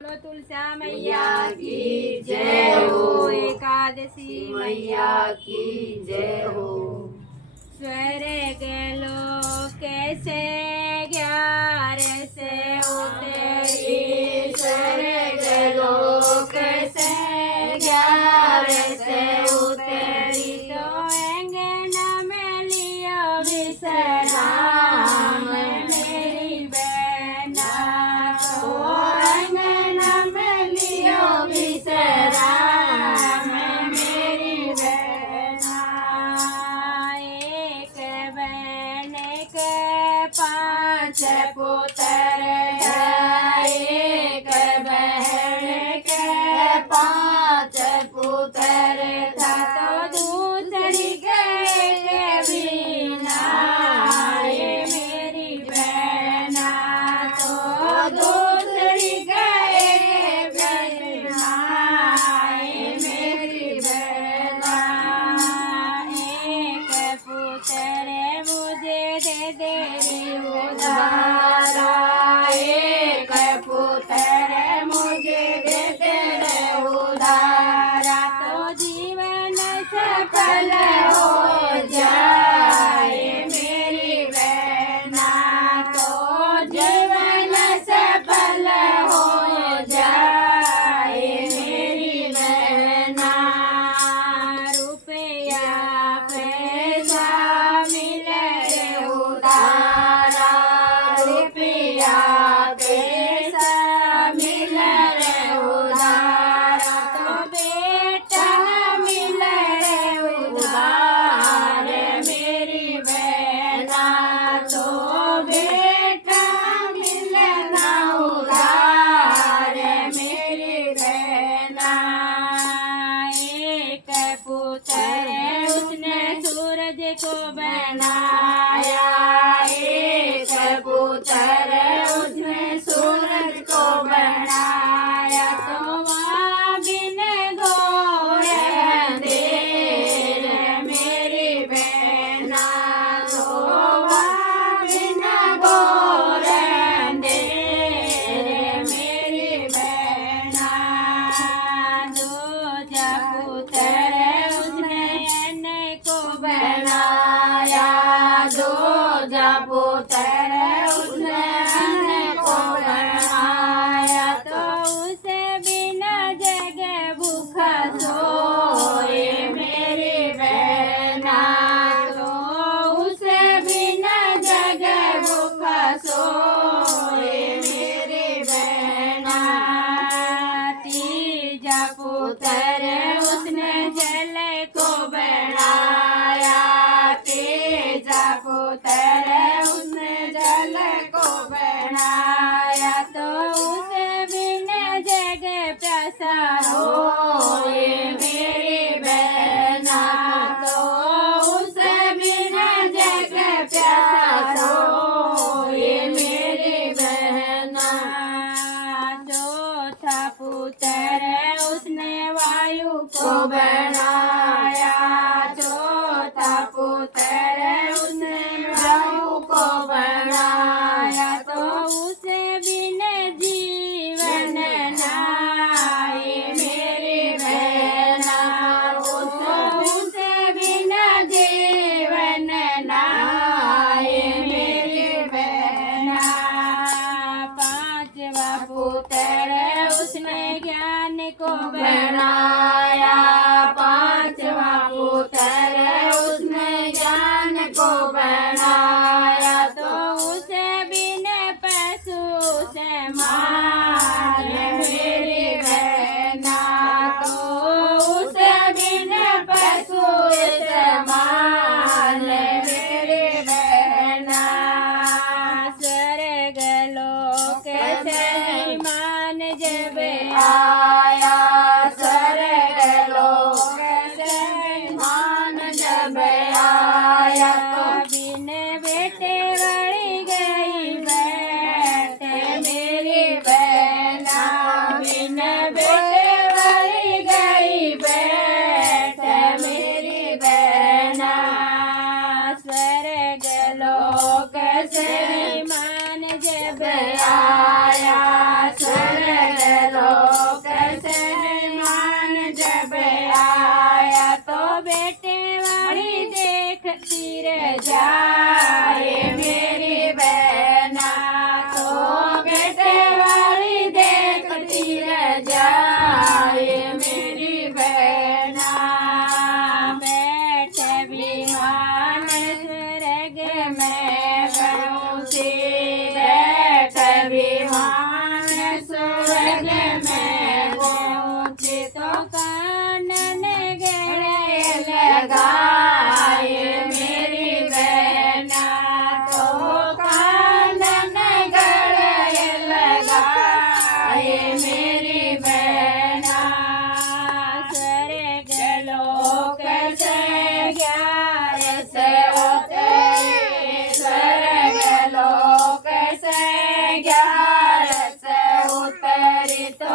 बोलो तुलसा मैया की जय हो। एकादशी मैया की जय हो। स्वर्ग लोक से 11 से उतरी, स्वर्ग लोक से 11 से उतरी, तो अंगन में लियो विश्राम मेरी बहना, तो अंगन में लियो विश्राम मेरी बहना। एक बहन के 5 पुत्र, एक बहन के 5 पुत्र था, तो दूसरी गए के बिना ये मेरी बहना, तो दूसरी गए के बिना ये मेरी बहना। एक पुत्र मुझे दे दे रे उधारा, एक पुत्र मुझे दे दे रे उधारा, तो जीवन सफल हो जाए मेरी बहना, तो जीवन सफल हो जाए मेरी बहना। रुपया पैसा मिले रे उधारा, रुपया पैसा मिले रे उधारा, तो बेटा मिले रे उधार मेरी बहना, तो बेटा मिले ना उधार मेरी बहना। एक पुत्र उसने सूरज को बनाया, एक पुत्र उसने सूरज को बनाया, तो वहाँ बिन घोर अंधेर मेरी बहना, तो वहाँ बिन घोर अंधेर मेरी बहना। दो पुत्र उसने अन्न को बनाया, दो पुत्र उसने अन्न को बनाया, तो उसे बिना जगह भूखा सोए मेरी बहना, तो उसे बिना जगह भूखा सोए मेरी बहना। तीजा पुत्र उसने जल को बनाया, तीजा पुत्र उसने जल को बनाया, तो उसे बिना जगह प्यासा होए मेरी बहना, तो उसे बिना जगह प्यासा होए मेरी बहना। चौथा पुत्र उसने वायु को बनाया, चौथा पुत्र उसने वायु को बनाया, तो उसे बिना जीवन नाए मेरी बहना, उसे बिना जीवन नाए मेरी बहना। पांचवा पुत्र उसने ज्ञान को बनाया, पांचवा पुत्र उसने ज्ञान को बनाया, तो उसे बिना पशु से मान मेरी बहना, तो उसे बिना पशु से मान मेरी बहना। स्वर्ग लोक से मान जब आया, जाए मेरी बहना तो बेटे वाली देखती रह जाए मेरी बहना बैठे विमान स्वर्ग में पहुँची बैठे विमान स्वर्ग में पहुँची तो कानन गले लगाए मेरी बहना तो कानन गले लगाए मेरी बहना स्वर्ग लोक से 11 से उतरी स्वर्ग लोक से 11 से उतरी तो